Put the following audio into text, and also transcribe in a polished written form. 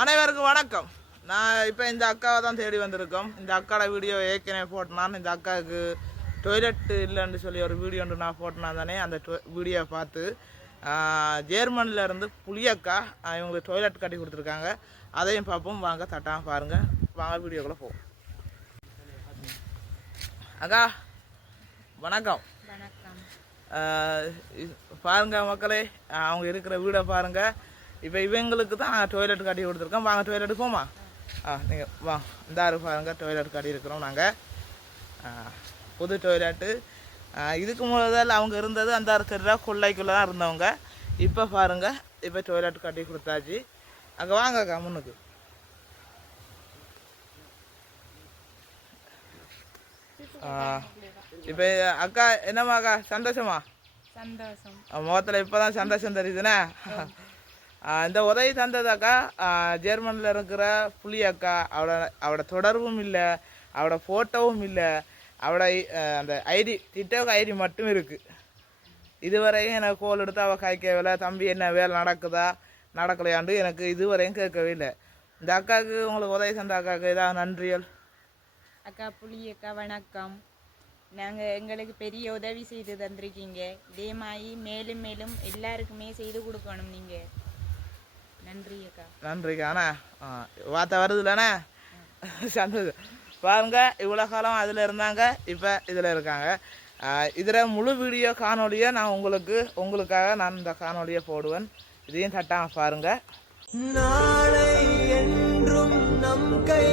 அனைவருக்கும் வணக்கம். நான் இப்போ இந்த அக்காவை தான் தேடி வந்திருக்கோம். இந்த அக்காவோட வீடியோ ஏற்கனவே போட்டேன். இந்த அக்காவுக்கு டொய்லெட் இல்லைன்னு சொல்லி ஒரு வீடியோ ஒன்று நான் போட்டேனா தானே. அந்த வீடியோவை பார்த்து ஜெர்மனில் இருந்து புளியக்கா இவங்களுக்கு டொய்லெட் கட்டி கொடுத்துருக்காங்க. அதையும் பார்ப்போம். வாங்க, தட்டாமல் பாருங்கள். வாங்க வீடியோக்குள்ளே போவோம். அக்கா வணக்கம். பாருங்க மக்களே, அவங்க இருக்கிற வீடை பாருங்க. இப்போ இவங்களுக்கு தான் டொய்லெட் கட்டி கொடுத்துருக்கோம். வாங்க டொய்லெட்டு போமா. நீங்கள் வா, இந்த பாருங்க டொய்லெட் கட்டி இருக்கிறோம் நாங்கள். புது டொய்லெட்டு. இதுக்கு முதல்ல அவங்க இருந்தது அந்த தெரியல கொள்ளைக்குள்ளே தான் இருந்தவங்க. இப்போ பாருங்க, இப்போ டொய்லெட் கட்டி கொடுத்தாச்சு. அங்கே வாங்கக்கா முன்னுக்கு. இப்போ அக்கா என்னம்மாக்கா சந்தோஷமா? சந்தோஷம். முகத்தில் இப்போ தான் சந்தோஷம் தெரியுதுண்ணே. இந்த உதவி தந்ததாக்கா ஜெர்மனியில் இருக்கிற புளி அக்கா. அவட தொடர்பும் இல்லை, அவட ஃபோட்டோவும் இல்லை, அவட அந்த ஐடி டிக்டாக் ஐடி மட்டும் இருக்குது. இதுவரையும் எனக்கு கோல் எடுத்து அவள் காய்க்கவில்லை. தம்பி என்ன வேலை நடக்குதா நடக்கலையாண்டு எனக்கு இதுவரையும் கேட்கவே இல்லை. இந்த அக்காவுக்கு உங்களுக்கு உதவி தந்த அக்காவுக்கு ஏதாவது நன்றிகள்? அக்கா புளி அக்கா வணக்கம். நாங்கள் எங்களுக்கு பெரிய உதவி செய்து தந்திருக்கீங்க. இதே மாதிரி மேலும் மேலும் எல்லாருக்குமே செய்து கொடுக்கணும் நீங்கள். நன்றி அக்கா. நன்றிக்கா. அண்ணா வார்த்தை வருதுல்லண்ணே, சந்தோஷம். பாருங்க, இவ்வளோ காலம் அதில் இருந்தாங்க, இப்போ இதில் இருக்காங்க. இதில் முழு வீடியோ காணொலியை நான் உங்களுக்காக நான் இந்த காணொலியை போடுவேன். இதையும் தட்டாமல் பாருங்க. நாளை என்றும் நம் கை